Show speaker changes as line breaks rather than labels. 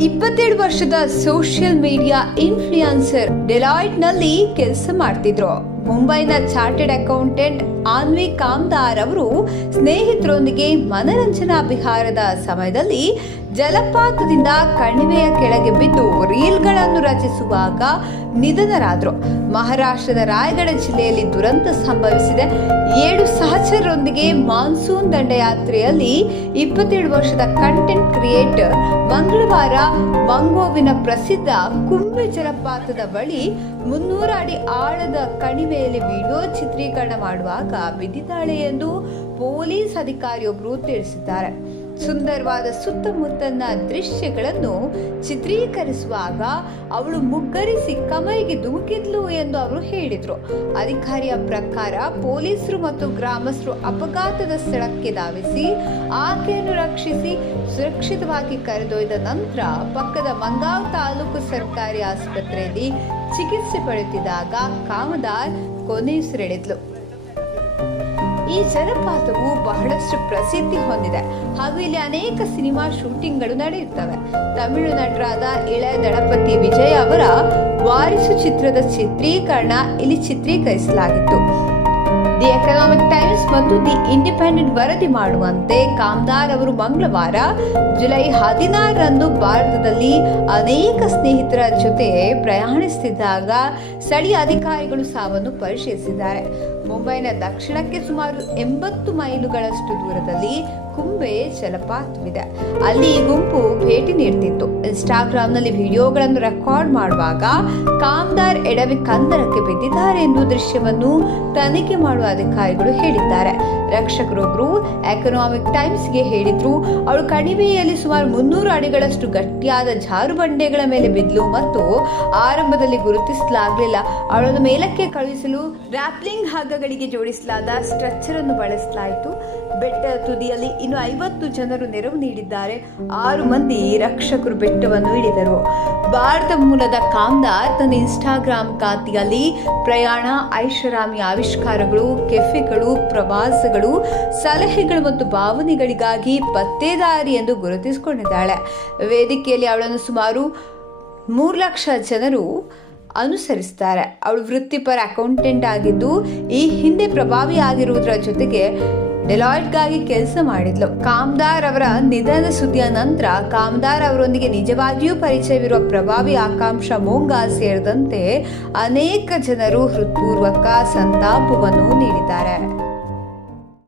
ಇಪ್ಪತ್ತೆರಡು ವರ್ಷದ social media ಇನ್ಫ್ಲೂಯನ್ಸರ್ ಡೆಲಾಯ್ಟ್ನಲ್ಲಿ ಕೆಲಸ ಮಾಡ್ತಿದ್ರು. ಮುಂಬೈನ ಚಾರ್ಟೆಡ್ ಅಕೌಂಟೆಂಟ್ ಆನ್ವಿ ಕಾಮ್ದಾರ್ ಅವರು ಸ್ನೇಹಿತರೊಂದಿಗೆ ಮನರಂಜನಾ ವಿಹಾರದ ಸಮಯದಲ್ಲಿ ಜಲಪಾತದಿಂದ ಕಣಿವೆಯ ಕೆಳಗೆ ಬಿದ್ದು ರೀಲ್ಗಳನ್ನು ರಚಿಸುವಾಗ ನಿಧನರಾದರು. ಮಹಾರಾಷ್ಟ್ರದ ರಾಯಗಢ ಜಿಲ್ಲೆಯಲ್ಲಿ ದುರಂತ ಸಂಭವಿಸಿದೆ. ಏಳು ಸಹಚರರೊಂದಿಗೆ ಮಾನ್ಸೂನ್ ದಂಡಯಾತ್ರೆಯಲ್ಲಿ ಇಪ್ಪತ್ತೇಳು ವರ್ಷದ ಕಂಟೆಂಟ್ ಕ್ರಿಯೇಟರ್ ಮಂಗಳವಾರ ಮಂಗೋವಿನ ಪ್ರಸಿದ್ಧ ಕುಂಬೆ ಜಲಪಾತದ ಬಳಿ ಮುನ್ನೂರ ಅಡಿ ಆಳದ ಕಣಿವೆಯಲ್ಲಿ ವಿಡಿಯೋ ಚಿತ್ರೀಕರಣ ಮಾಡುವಾಗ ಬಿದ್ದಿದ್ದಾಳೆ ಎಂದು ಪೊಲೀಸ್ ಅಧಿಕಾರಿಯೊಬ್ಬರು ತಿಳಿಸಿದ್ದಾರೆ. ಸುಂದರವಾದ ಸುತ್ತಮುತ್ತನ ದೃಶ್ಯಗಳನ್ನು ಚಿತ್ರೀಕರಿಸುವಾಗ ಅವಳು ಮುಗ್ಗರಿಸಿ ಕಮರಿಗೆ ಧುಮುಕಿದ್ಲು ಎಂದು ಅವರು ಹೇಳಿದರು. ಅಧಿಕಾರಿಯ ಪ್ರಕಾರ ಪೊಲೀಸರು ಮತ್ತು ಗ್ರಾಮಸ್ಥರು ಅಪಘಾತದ ಸ್ಥಳಕ್ಕೆ ಧಾವಿಸಿ ಆಕೆಯನ್ನು ರಕ್ಷಿಸಿ ಸುರಕ್ಷಿತವಾಗಿ ಕರೆದೊಯ್ದ ನಂತರ ಪಕ್ಕದ ಮಂಗಾವ್ ತಾಲೂಕು ಸರ್ಕಾರಿ ಆಸ್ಪತ್ರೆಯಲ್ಲಿ ಚಿಕಿತ್ಸೆ ಪಡೆಯುತ್ತಿದ್ದಾಗ ಕಾಮದಾರ್ ಕೊನೆಯುಸಿರೆಳೆದ್ಲು. ಈ ಜಲಪಾತವು ಬಹಳಷ್ಟು ಪ್ರಸಿದ್ಧಿ ಹೊಂದಿದೆ. ಹಾಗೂ ಇಲ್ಲಿ ಅನೇಕ ಸಿನಿಮಾ ಶೂಟಿಂಗ್ಗಳು ನಡೆಯುತ್ತವೆ. ತಮಿಳು ನಟರಾದ ಇಳೆಯ ದಳಪತಿ ವಿಜಯ್ ಅವರ ವಾರಿಸು ಚಿತ್ರದ ಚಿತ್ರೀಕರಣ ಇಲ್ಲಿ ಚಿತ್ರೀಕರಿಸಲಾಗಿತ್ತು. ದಿ ಎಕನಾಮಿಕ್ ಟೈಮ್ಸ್ ಮತ್ತು ದಿ ಇಂಡಿಪೆಂಡೆಂಟ್ ವರದಿ ಮಾಡುವಂತೆ ಕಾಮ್ದಾರ್ ಅವರು ಮಂಗಳವಾರ ಜುಲೈ ಹದಿನಾರರಂದು ಭಾರತದಲ್ಲಿ ಅನೇಕ ಸ್ನೇಹಿತರ ಜೊತೆ ಪ್ರಯಾಣಿಸುತ್ತಿದ್ದಾಗ ಸ್ಥಳೀಯ ಅಧಿಕಾರಿಗಳು ಸಾವನ್ನು ಪರಿಶೀಲಿಸಿದ್ದಾರೆ. ಮುಂಬೈನ ದಕ್ಷಿಣಕ್ಕೆ ಸುಮಾರು ಎಂಬತ್ತು ಮೈಲುಗಳಷ್ಟು ದೂರದಲ್ಲಿ ಕುಂಬೆ ಜಲಪಾತವಿದೆ. ಅಲ್ಲಿ ಈ ಗುಂಪು ಭೇಟಿ ನೀಡುತ್ತಿತ್ತು. ಇನ್ಸ್ಟಾಗ್ರಾಮ್ನಲ್ಲಿ ವಿಡಿಯೋಗಳನ್ನು ರೆಕಾರ್ಡ್ ಮಾಡುವಾಗ ಕಾಮ್ದಾರ್ ಎಡವಿ ಕಂದರಕ್ಕೆ ಬಿದ್ದಿದ್ದಾರೆ ಎಂದು ದೃಶ್ಯವನ್ನು ತನಿಖೆ ಮಾಡುವ ಅಧಿಕಾರಿಗಳು ಹೇಳಿದ್ದಾರೆ. ರಕ್ಷಕರೊಬ್ಬರು ಎಕನಾಮಿಕ್ ಟೈಮ್ಸ್ಗೆ ಹೇಳಿದ್ರು, ಅವಳು ಕಣಿವೆಯಲ್ಲಿ ಸುಮಾರು ಮುನ್ನೂರು ಅಡಿಗಳಷ್ಟು ಗಟ್ಟಿಯಾದ ಜಾರುಬಂಡೆಗಳ ಮೇಲೆ ಬಿದ್ಲು ಮತ್ತು ಆರಂಭದಲ್ಲಿ ಗುರುತಿಸಲಾಗಲಿಲ್ಲ. ಅವಳನ್ನು ಮೇಲಕ್ಕೆ ಕಳುಹಿಸಲು ರ್ಯಾಪ್ಲಿಂಗ್ ಹಗ್ಗಗಳಿಗೆ ಜೋಡಿಸಲಾದ ಸ್ಟ್ರೆಚರ್ ಅನ್ನು ಬಳಸಲಾಯಿತು. ಬೆಟ್ಟ ತುದಿಯಲ್ಲಿ ಇನ್ನು ಐವತ್ತು ಜನರು ನೆರವು ನೀಡಿದ್ದಾರೆ. ಆರು ಮಂದಿ ರಕ್ಷಕರು ಬೆಟ್ಟವನ್ನು ಇಳಿದರು ಭಾರತ ಮೂಲದ ಕಾಮದಾರ್ ತನ್ನ ಇನ್ಸ್ಟಾಗ್ರಾಮ್ ಖಾತೆಯಲ್ಲಿ ಪ್ರಯಾಣ, ಐಷಾರಾಮಿ ಆವಿಷ್ಕಾರಗಳು, ಕೆಫೆಗಳು ಪ್ರವಾಸಗಳು, ಸಲಹೆಗಳು ಮತ್ತು ಭಾವನೆಗಳಿಗಾಗಿ ಪತ್ತೇದಾರಿ ಎಂದು ಗುರುತಿಸಿಕೊಂಡಿದ್ದಾಳೆ. ವೇದಿಕೆಯಲ್ಲಿ ಅವಳನ್ನು ಸುಮಾರು ಮೂರು ಲಕ್ಷ ಜನರು ಅನುಸರಿಸ್ತಾರೆ. ಅವಳು ವೃತ್ತಿಪರ ಅಕೌಂಟೆಂಟ್ ಆಗಿದ್ದು, ಈ ಹಿಂದೆ ಪ್ರಭಾವಿ ಆಗಿರುವುದರ ಜೊತೆಗೆ ಡೆಲಾಯ್ಟ್ಗಾಗಿ ಕೆಲಸ ಮಾಡಿದ್ಲು. ಕಾಮ್ದಾರ್ ಅವರ ನಿಧನದ ಸುದ್ದಿಯ ನಂತರ ಕಾಮ್ದಾರ್ ಅವರೊಂದಿಗೆ ನಿಜವಾಗಿಯೂ ಪರಿಚಯವಿರುವ ಪ್ರಭಾವಿ ಆಕಾಂಕ್ಷ ಮೋಂಗಾ ಸೇರಿದಂತೆ ಅನೇಕ ಜನರು ಹೃತ್ಪೂರ್ವಕ ಸಂತಾಪವನ್ನು ನೀಡಿದ್ದಾರೆ.